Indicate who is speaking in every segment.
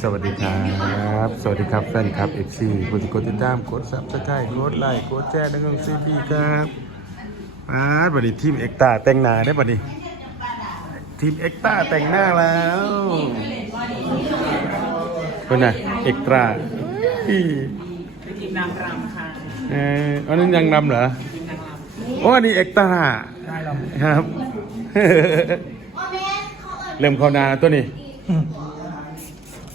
Speaker 1: สวัสดีครับ สวัสดีครับแฟนคลับ FC ผู้ที่กดติดตามกดซับสไครต์กดไลค์กดแชร์ดังงซีบีครับมาบัดนี้ทีมเอ็กตาแต่งหน้าได้บัดนี้ทีมเอ็กตาแต่งหน้าแล้วเป็นไงเอ็กตราอี
Speaker 2: ทีมนางรำค่ะ
Speaker 1: เอออันนั้นยังนำเหรอ
Speaker 2: ทีมนางร
Speaker 1: โอ้อันนี้เอ็กตาำ
Speaker 2: ได้หรอ
Speaker 1: ครับเริ่มเข้านาตัวนี้เ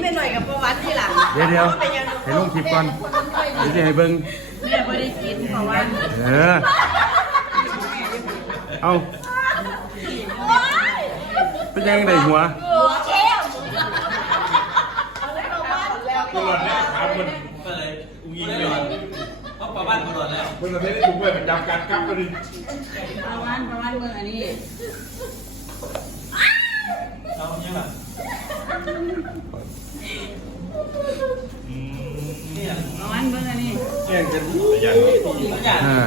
Speaker 1: ไม่
Speaker 3: ห
Speaker 2: น่อยกับประวัติที่หลัง
Speaker 1: เดี๋ยวเดี๋ยวให้ลงคลิปก่อนเดี๋ยวจะให้เบิ้ง
Speaker 2: แม่ไม่ได้กินเพราะว่า
Speaker 1: เออเอาเป็นยังไงหัว
Speaker 2: หัวเข้ม
Speaker 3: ตลอดเนี่ยครับมันก็เลยอุ้งยิงหยอดเพราะประบ้านตลอดแล้ว
Speaker 4: มันไม่ได้ถูกเลยมันจำการกลับกันดิ
Speaker 2: ประวัติประวัติเมืองอันนี้
Speaker 3: เราเนี่ยแบบ
Speaker 2: เมืองอันนี้
Speaker 4: แย่งกัน
Speaker 3: ยันทุกอย่าง
Speaker 1: อ่า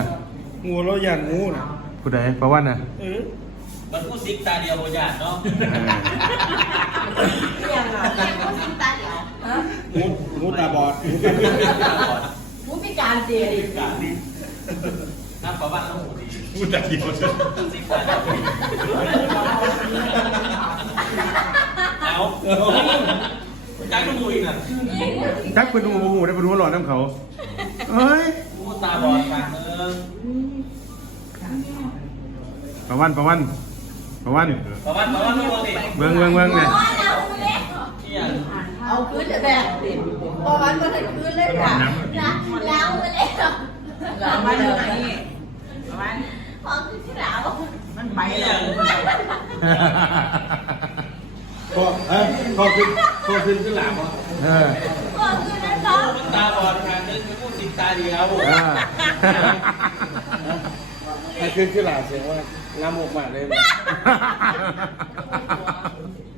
Speaker 4: งูเราหยันงูนะ
Speaker 1: ผู้ใดประวันน่ะ
Speaker 4: เออ
Speaker 3: มันพูดซิกตาเดียวโบยานเนาะ
Speaker 2: ยังอะ
Speaker 4: งูงูตาบอด
Speaker 2: ผู้พิการเดีย
Speaker 3: น้ำประบ้านต้องหูดี
Speaker 4: งูตาเดียว
Speaker 3: ซิกตาเดียวเอา จักรมูอีกน่ะ
Speaker 1: จักเป็นหูหูได้เป็นหัวหลอดน้ำเขาเฮ้ย
Speaker 3: พูดตาบอดกันเออ
Speaker 1: ประวันประวันประวัน
Speaker 3: ประบ้านประบ้านต้องรู้สิ
Speaker 1: เบิ้งเบิ้งเบิ้งเนี่ย
Speaker 3: ที่อย่าง
Speaker 2: เอาคืนจะแบบประวัติมันถึงคืนเลยค่ะ
Speaker 5: ล้างมาแล้ว
Speaker 2: ประวัติเมืองอันนี้ประวัติ
Speaker 5: พอคือที่ล้าง
Speaker 2: มันไป
Speaker 3: ที่อ
Speaker 2: แล้
Speaker 3: ย่าว ง
Speaker 4: พอเอ้ยพอขึ้นพอขึ้นขึ้นหลังวะ
Speaker 1: เออ
Speaker 5: พอคือนั้นก็
Speaker 3: ตาบอดกันนึกถึงพูดซิกตาเดียว
Speaker 1: อ่า
Speaker 4: ถ้าขึ้นขึ้นหลังเสียงว่าน้ำออกมาเลย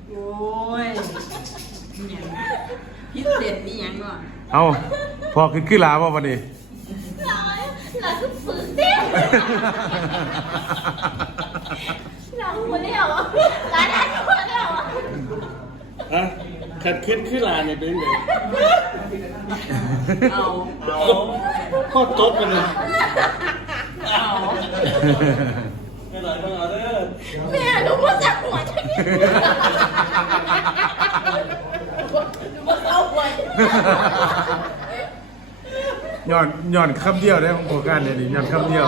Speaker 2: โอ้ยพิเศษนี่ยังก่อน
Speaker 1: เอาพอขึ้นขึ้นลาบ่วันนี้
Speaker 5: ล้างล้างคือฝืนเต้นล้างหัวเดียวล้างอันหัวเดียว
Speaker 4: อะ ขัดขึ้นขึ้นหลังเนี่ยเป็นไง
Speaker 2: เอา
Speaker 4: ก็จบกันเลย
Speaker 2: เอา
Speaker 3: ไม่หน่อยเพิ่งเอาเด้อ
Speaker 5: เนี่ยรู้ว่าจะหัวจะกินรู้ว่าเอาหัว
Speaker 1: ย้อนย้อนคำเดียวได้ของโครงการเนี่ยนี่ย้อนคำเดียว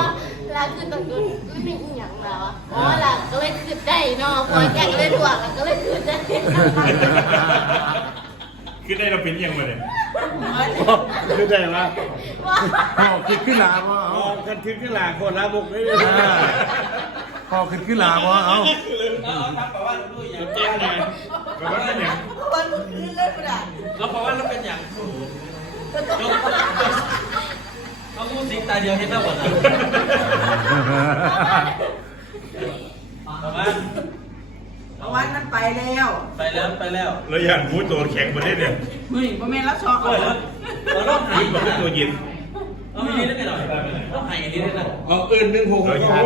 Speaker 5: ล้างคือตอนนู้นไม่มีอีหยังแล้วอะอ๋อล้างก็เลยคืดได้เนาะพอแกก็เลยถ่วงแล้วก็เลยคืดได้
Speaker 4: ขึ้นได้เราเป็นยังไงเนี่ยขึ้นได้ไหม
Speaker 5: ว่า
Speaker 1: พอขึ้นขึ้นลาบ่
Speaker 4: อ๋
Speaker 1: เอา
Speaker 4: อขัดขึ้นขึ้นหลังคนละบุกได้เลย
Speaker 1: อ่าพอขึ้นขึ้นลาบ่เอา
Speaker 3: เอาครับประบ้านรู้อย่าง
Speaker 4: แจ้งไงกับว่าเป็นยัง
Speaker 2: วันเมื่อคืนเลยกูด่า
Speaker 3: เราประบ้านเราเป็นอย่างเขาพูดซิกตาเดียวเห็นแล้วหมดประบ้าน
Speaker 2: ประ วัติมันไปแล้ว
Speaker 3: ไปแล้วไปแล้ว
Speaker 4: เราหยันงูตัวแข็งประเทศเนี่ย
Speaker 2: มึงพ่อแม่รับช็อก
Speaker 3: เอ
Speaker 2: เอา
Speaker 3: อเราต้องหาย
Speaker 4: มันเป็นตัวเย็น
Speaker 3: เราไม่ยืนได้ไงหน่อยต้องหายอย่างนี้ได้ไหม
Speaker 4: เอาอื่นหนึ่งหกเราหยัน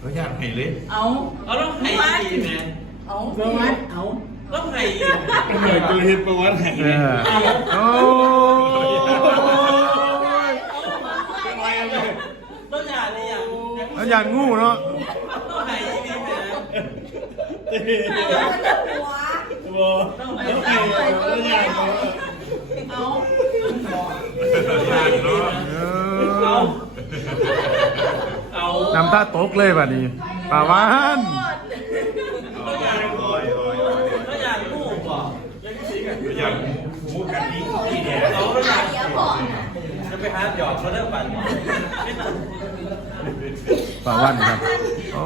Speaker 4: เราหยันให้เลย
Speaker 2: เอา
Speaker 3: เราต้องหายดีแมน
Speaker 2: เอาประวัติเอา
Speaker 3: ต้องหาย
Speaker 4: หน่อยตัวเห็นประวัติให้
Speaker 1: เอ
Speaker 4: เลย
Speaker 1: อโอ้
Speaker 3: ต้องหยาดเลยอย่าง
Speaker 1: แล้วยานงูเนาะ
Speaker 3: ต้องหายดีแมน
Speaker 4: โอ้ต้องให้เราหยัน
Speaker 2: เอา
Speaker 1: เอ
Speaker 3: เอา
Speaker 1: อ
Speaker 3: เอา
Speaker 1: น้ำตาตกเลยบัดนี้ป่าวาน
Speaker 3: ต้องหยาดต้องหยาดลูกก่อน
Speaker 4: หยันงูกันนี้ที่แดด
Speaker 3: เราต้องหยาด
Speaker 5: เดี๋ยวบอก
Speaker 3: จะไปหาหยอดเขาเริ่มปั่น
Speaker 1: ป่าวานครับโอ้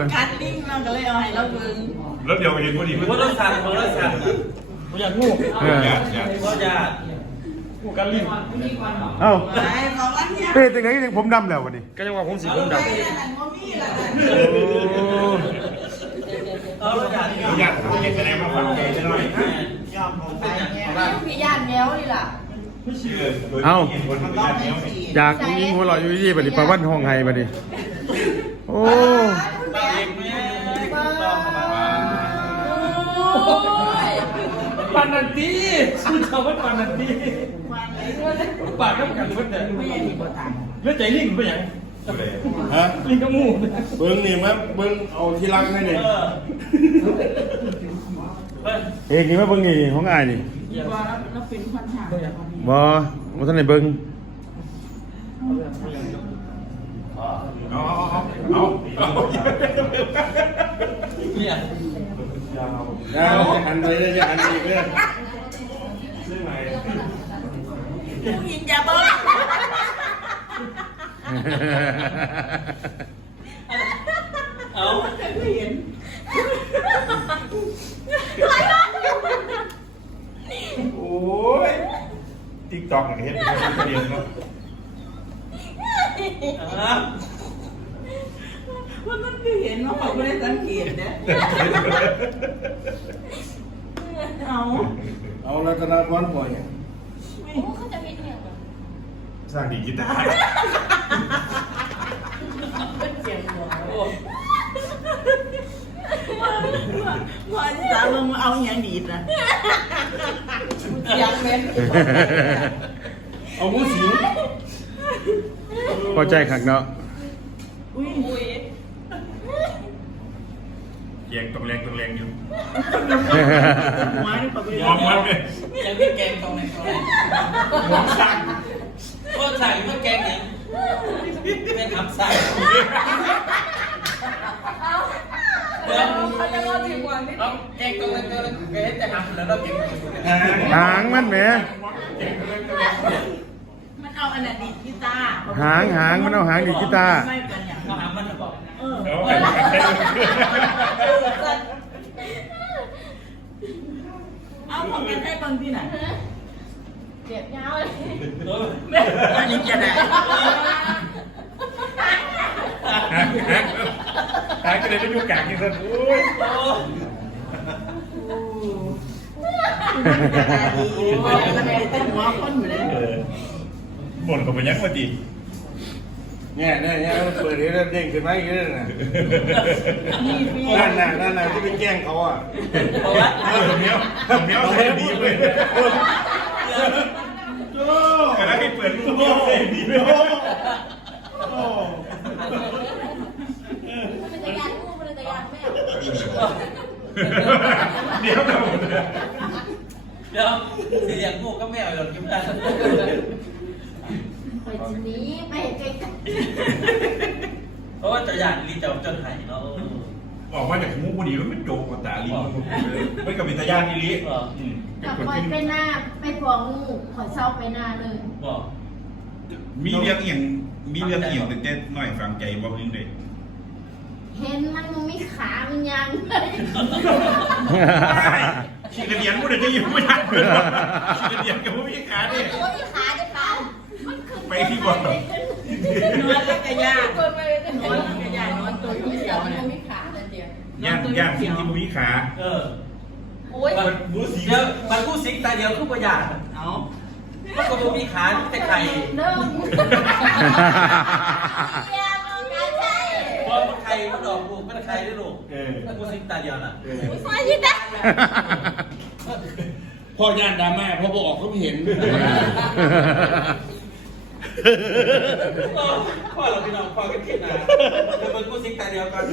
Speaker 1: ย
Speaker 2: กัดลิงเราก็เลยเอาให้เราเบิ่ง
Speaker 4: แล้วเดี๋ยวเห็นพอดี
Speaker 3: เพราะต้องสั่นเพราะต้องสั่น
Speaker 4: หยันงู
Speaker 1: เออ
Speaker 4: หยันหยัน
Speaker 3: เพราะหยาด
Speaker 4: โอ้กันลิ้น
Speaker 1: เอ้า
Speaker 2: ไปของวันเนี่ย
Speaker 1: เฮ้ยจังไงยังผมดำแล้ววันนี้
Speaker 4: ก็ยังว่าผมสีผม
Speaker 2: ไป
Speaker 4: ดำ
Speaker 2: นั่นบ่มีละนั่น
Speaker 3: เอาอย่างนี้
Speaker 4: อยากเก็บคะแนนมาฝังใจจะหน่อย
Speaker 2: พี่ย่านแมวนี่ล่ะ
Speaker 1: เอ้า
Speaker 2: มันต้องให้สี
Speaker 1: อยากยิงหัวเราะอยู่ที่บัดนี้ปลาวันห้องไห้บัดนี้โอ้
Speaker 3: ตาเอา
Speaker 4: นนันตีชื่อเขาว่าปานนันตีปากน้ำกันเพิ่นแต่
Speaker 2: ไม่ใช่ที่บ่ตาย
Speaker 4: เลือดใจลิงเป็นยัง
Speaker 6: ฮะ
Speaker 4: ลิงกับหมู
Speaker 6: เบิ้งนี่มั้ยเบิ้งเอาที่รักให้นี่
Speaker 3: เออเฮ้ย
Speaker 1: เอกนี่มาเบิ่งนี่ของอ้ายนี่
Speaker 2: ว่าเราเป็นคนหา
Speaker 1: บ่บ่ทันได้เบิ่ง
Speaker 6: เอาเอาเอา
Speaker 3: เนี่ย
Speaker 6: อย่าหันไปเลยอย่าหันอีกเลย
Speaker 2: ยินจะบอก
Speaker 3: เอา
Speaker 2: เห็น
Speaker 6: โอ้ยติ๊กต็อกเห็นเป็นเดียวเนาะ
Speaker 3: อะ
Speaker 2: ว่ามันคือเห็นว่าเขาไม่ได้สังเกตนะเอา
Speaker 6: เอารัตนาพรบ่อย
Speaker 5: โอ้เขาจะเห็นอย่างไร
Speaker 6: สร้างดีกีตาร์
Speaker 2: เสียงหัว
Speaker 3: โอ้
Speaker 2: ว่าที่สาวลงมาเอาอย่างดีดนะเสียงเว้น
Speaker 6: เอาหูสิง
Speaker 1: พอใจคักเนาะ
Speaker 2: อุ้ย
Speaker 6: เกียงตรงแรงตรงแรงอยู่
Speaker 2: หัวนี่เขาไป
Speaker 6: มองมันเลย
Speaker 3: ยังพี่แกงตรงไหนตรงไหน
Speaker 6: มองสั่ง
Speaker 3: ก็ใส่ก็แกงอย่างเป็นอับใส่เดี๋ยวเขาจะรอดีกว่านี่แกงตรงไหนตรงไหนแกงแต่อับแล้วเราเก่ง
Speaker 1: หางมันแหม
Speaker 2: มัน เอาอันนั้นดีดกีตาร์
Speaker 1: หางหางมันเอาหางดีดกีตาร์
Speaker 2: ไม่เป็นอย่าง
Speaker 3: ก็หามันบอก
Speaker 2: เออ
Speaker 6: เอาไปกันได้
Speaker 2: เอาของกันให้บางที่ไหน
Speaker 5: เจ็บยาวเลย
Speaker 3: เออ
Speaker 2: อันนี้จะไหน
Speaker 6: หายก็เลยไปอยู่กลางยังไงโอ้ย
Speaker 3: โอ้
Speaker 2: ดีว่าจะไหนเต้นหัวคนอยู่เลย
Speaker 6: บ่นกับมันยังมาดีเนี่ยเนี่ยเนี่ยเปิดให้เด้งขึ้นมาอีกแล้วนะ
Speaker 2: นี่พี่
Speaker 6: นั่นน่ะนั่นน่ะที่ไปแกล้งเขาอะ
Speaker 3: เพราะว่า
Speaker 6: เออเมียวเมียวใส่ดีเลยกระได้เปิดรูปเมียวใส่ดีเลย
Speaker 5: มันจะยันงูมันจะยันแมว
Speaker 6: เดี๋ยวเรา
Speaker 3: เดี๋ยวสีเหลืองงูก็แมวหรอกยิ้ม ได้
Speaker 5: ไปทีนี้ไปไกล
Speaker 3: เพราะว่าจะอยากรีจะจนหายเนาะ
Speaker 6: ออกมาจากมูบุดีมันเป็นโจกตาลีมันกับเป็นตายานอีลี
Speaker 5: ๆถ้าคอยไปหน้าไปพองูขอเศร้าไปหน้าเลย
Speaker 3: บอก
Speaker 7: มีเรื่องเอียงมีเรื่องเอียงแต่เต้น้อยฟังใจบอกนึงเลย
Speaker 5: เห็นมันมันมีขามันยังเลย
Speaker 7: ขี่กระเดียนพูดได้ยินไม่ทันเลยขี่กระเดียนกับพวกพี่ขา
Speaker 5: มั
Speaker 7: เนี่ย
Speaker 5: นตัวมีขาจะขามันขึ้น
Speaker 7: ไปที่บ่อน
Speaker 2: นวดแล้วก็ยาก
Speaker 5: คนไปเลย
Speaker 2: นวดแล้วก็ยากนวดตัว
Speaker 5: มี
Speaker 2: ที่
Speaker 5: เสี
Speaker 2: เดี
Speaker 5: ย
Speaker 2: ยวว
Speaker 5: มัน
Speaker 2: เนี่ย
Speaker 5: มีขาแต่เดียว
Speaker 7: ย่านย่านสิ่งที่พวกพี่ขา
Speaker 3: เออ
Speaker 5: โอ้ย
Speaker 3: มันรู้สิเดี๋ยวมันกู้สิงตาเดียวคู่ประหยัด
Speaker 2: เอา
Speaker 3: มันก็มีขาแต่ไข่
Speaker 5: เริ่มเยี่ยมเอาใช่
Speaker 3: พอมันไข่มันออกลูกมันไข่ด้วยลูกมันกู้สิงตาเดียวน่ะ
Speaker 5: ไม่ใช่นะ
Speaker 6: พ่อย่านดราม่าพ่อบอกเขาเห็น
Speaker 3: พ่อเราพี่น้องพ่อกันคิดนะเดี๋ยวมันกู้สิงตาเดียวกัน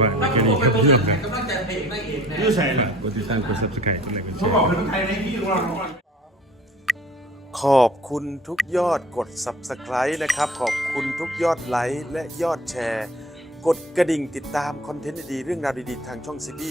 Speaker 1: ว่า
Speaker 3: ถ้า
Speaker 1: แค่
Speaker 3: ผม
Speaker 1: นี้
Speaker 3: ไป
Speaker 1: ครับ
Speaker 3: ตัว
Speaker 1: พี่
Speaker 3: เลื
Speaker 1: น้
Speaker 3: อ
Speaker 1: อกง
Speaker 3: กำลังจะเพลงได้เองนะ
Speaker 6: ยืดใส่ละ
Speaker 1: กดติดตามกด subscribe กดไลค์กดแช
Speaker 6: เขาบอก
Speaker 1: ร์
Speaker 6: เป็นไทยในที่เราเนาะ
Speaker 1: ขอบคุณทุกยอดกด subscribe นะครับ ขอบคุณทุกยอดไลค์และยอดแชร์ กดกระดิ่งติดตามคอนเทนต์ดีๆเรื่องราวดีๆ ทางช่องซีบี